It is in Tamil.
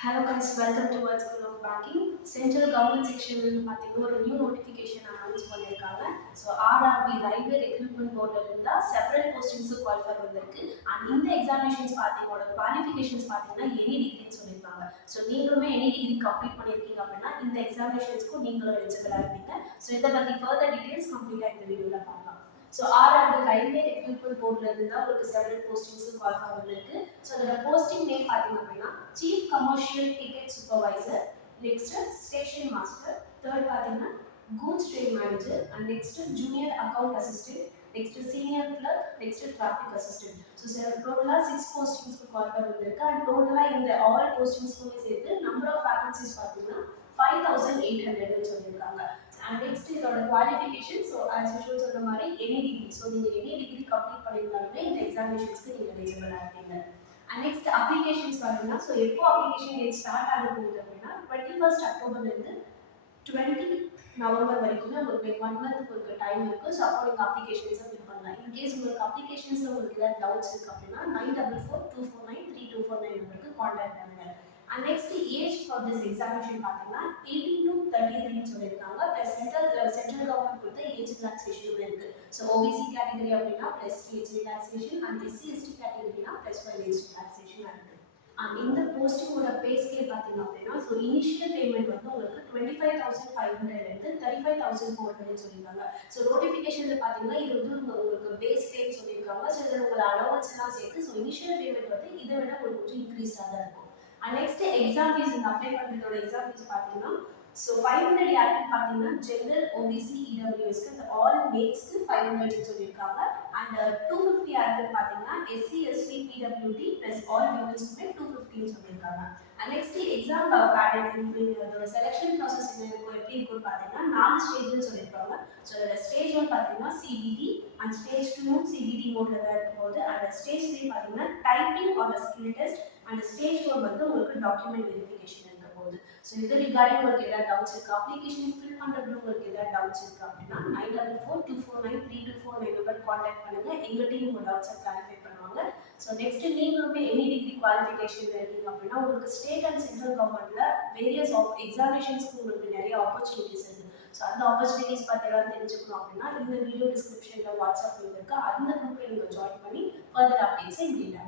Hello guys, welcome to World School of Banking. Central government section பார்த்தீங்கன்னா ஒரு நியூ நோட்டிஃபிகேஷன் அனௌன்ஸ் பண்ணியிருக்காங்க. ஸோ ஆர்ஆர்பி ரயில்வே ரெக்ரூட்மெண்ட் போர்டில் இருந்தால் செப்பரேட் போஸ்டிங்ஸு குவாலிஃபை வந்திருக்கு. அண்ட் இந்த எக்ஸாமினேஷன்ஸ் பார்த்தீங்களோட குவாலிஃபிகேஷன்ஸ் பார்த்தீங்கன்னா எனி டிகிரின்னு சொல்லியிருக்காங்க. ஸோ நீங்களுமே எனி டிகிரி கம்ப்ளீட் பண்ணியிருக்கீங்க அப்படின்னா இந்த எக்ஸாமினேஷன்ஸ்க்கும் நீங்களும் எலிஜிபிளாக இருப்பீங்க. ஸோ இதை பற்றி ஃபர்தர் டீட்டெயில்ஸ் கம்ப்ளீட்டாக இந்த வீடியோவில் பார்க்கலாம். ஸோ ஆர்ஆர்பி ரயில்வே ரெக்ரூட்மெண்ட் போர்டில் இருந்து தான் உங்களுக்கு செப்பரேட் போஸ்டிங்ஸு குவாலிஃபை வந்திருக்கு. ஸோ அதோட போஸ்டிங் நேம் பார்த்தீங்க அப்படின்னா chief commercial ticket supervisor, next station master, third பார்த்தீங்கன்னா goods train manager, and next junior account assistant, next senior clerk, next traffic assistant. So டோட்டலாக 6 போஸ்டிங்ஸ்க்கு குவாலிஃபை வந்திருக்கு. அண்ட் டோட்டலாக இந்த ஆல் போஸ்டிங்ஸ்க்குமே சேர்த்து நம்பர் ஆஃப் வேகன்சிஸ் பார்த்தீங்கன்னா 5800 சொல்லியிருக்காங்க. அண்ட் நெக்ஸ்ட் இதோட குவாலிஃபிகேஷன். ஸோ ஆஸ் யூஷுவல் சொல்ற மாதிரி எனி டிகிரி. ஸோ நீங்கள் எனி டிகிரி கம்ப்ளீட் பண்ணியிருந்தாலுமே இந்த எக்ஸாமினேஷன்ஸ்க்கு நீங்கள் எலிஜிபிளாக இருப்பீங்க. அண்ட் நெக்ஸ்ட் அப்ளிகேஷன்ஸ் பார்த்தீங்கன்னா ஸோ எப்போ அப்ளிகேஷன் டேட் ஸ்டார்ட் ஆக போகுது அப்படின்னா 21 அக்டோபர்லேருந்து 20 நவம்பர் வரைக்கும் உங்களுக்கு 1 மந்த்துக்கு ஒரு டைம் இருக்குது. ஸோ அப்போ நீங்கள் அப்ளிகேஷன்ஸை ஃபில் பண்ணலாம். இன்கேஸ் உங்களுக்கு அப்ளிகேஷன்ஸில் உங்களுக்கு ஏதாவது டவுட்ஸ் இருக்குது அப்படின்னா 9442493249 நம்பருக்கு கான்டாக்ட் பண்ணுங்கள். And next age for this examination பார்த்தீங்கன்னா 18 to 33 சொல்லியிருக்காங்க. ப்ளஸ் சென்ட்ரல் கவர்மெண்ட் கொடுத்த ஏஜ் ரிலாக்ஸேஷனும் இருக்குது. ஸோ ஓபிசி கேட்டகரி அப்படின்னா plus age relaxation, and SC ST கேட்டகரினா ப்ளஸ் 5 ஏஜ் ரிலாக்ஸேஷன் இருக்குது. அண்ட் இந்த போஸ்டிங்கோட பே ஸ்கேல் பார்த்தீங்க அப்படின்னா ஸோ இனிஷியல் பேமெண்ட் வந்து உங்களுக்கு 25,500 35,400 சொல்லியிருக்காங்க. ஸோ நோட்டிஃபிகேஷனில் பார்த்தீங்கன்னா இது வந்து உங்களுக்கு பேஸ் பேன்னு சொல்லியிருக்காங்க. ஸோ இதில் உங்களை அலவன்ஸ் எல்லாம் சேர்த்து ஸோ இனிஷியல் பேமெண்ட் வந்து இதை விட உங்களுக்கு கொஞ்சம் இன்க்ரீஸாக தான் இருக்கும். அண்ட் நெக்ஸ்ட் எக்ஸாம் ஃபீஸ் இந்த அப்ளை பண்ணுறதோட எக்ஸாம் ஃபீஸ் பார்த்தீங்கன்னா ஸோ 500 யாருக்கு பார்த்தீங்கன்னா ஜென்ரல் ஓபிசி இடபிள்யூஎஸ்க்கு இந்த ஆல் மேட்ஸ்க்கு 500 சொல்லியிருக்காங்க. அண்ட் 250 யாருக்கு பார்த்தீங்கன்னா SC ST PWD plus all விமன்ஸ்க்குமே 250 சொல்லியிருக்காங்க. அண்ட் நெக்ஸ்ட் எக்ஸாம் பேட்டர்ன் அதோட செலெக்ஷன் ப்ராசஸ் எப்படி இருக்குன்னு பார்த்தீங்கன்னா 4 ஸ்டேஜ்னு சொல்லியிருக்காங்க. ஸோ அதோட ஸ்டேஜ் 1 பார்த்தீங்கன்னா சிபிடி, அண்ட் ஸ்டேஜ் 2 சிபிடி மோட்ல தான் இருக்கும் போது, அண்ட் ஸ்டேஜ் 3 பார்த்தீங்கன்னா typing or skill test, and stage 4 வந்து உங்களுக்கு டாக்குமெண்ட் வெரிஃபிகேஷன் இருக்க போகுது. ஸோ இது ரிகார்டிங் உங்களுக்கு ஏதாவது டவுட்ஸ் இருக்குது, அப்ளிகேஷன் ஃபில் பண்ணுறது உங்களுக்கு ஏதாவது டவுட்ஸ் இருக்குது அப்படின்னா 9442493249 நம்பர் கான்டாக்ட் பண்ணுங்கள். எங்கள் டீம் உங்கள் டவுட்ஸை கிளாரிஃபை பண்ணுவாங்க. ஸோ நெக்ஸ்ட் நீங்களுமே எனி டிகிரி குவாலிஃபிகேஷன் இருக்கீங்க அப்படின்னா உங்களுக்கு ஸ்டேட் அண்ட் சென்ட்ரல் கவர்மெண்ட்ல வேரியஸ் எக்ஸாமினேஷன்ஸ்க்கு உங்களுக்கு நிறைய ஆப்பர்ச்சுனிட்டிஸ் இருக்குது. ஸோ அந்த ஆப்பர்ச்சுனிட்டிஸ் பற்றி எல்லாம் தெரிஞ்சுக்கணும் அப்படின்னா இந்த வீடியோ டிஸ்கிரிப்ஷனில் வாட்ஸ்அப் லிங்க் இருக்குது. அந்த குரூப்பில் நீங்கள் ஜாயின் பண்ணி ஃபர்தர் அப்டேட்ஸை நீங்கள்